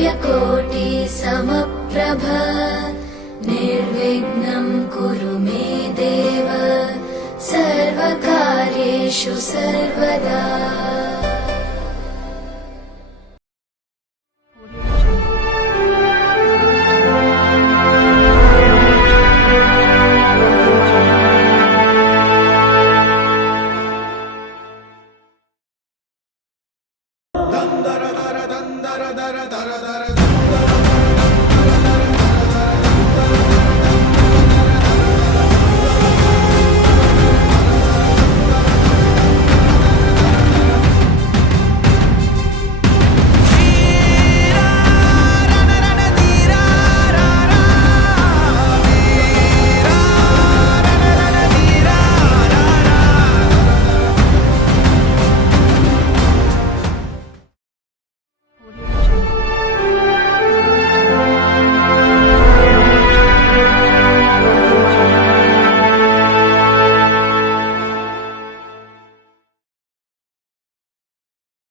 सूर्यकोटि समप्रभ निर्विघ्नं कुरु मे देव सर्वकार्येषु सर्वदा। दर दर दर दर दर दर दर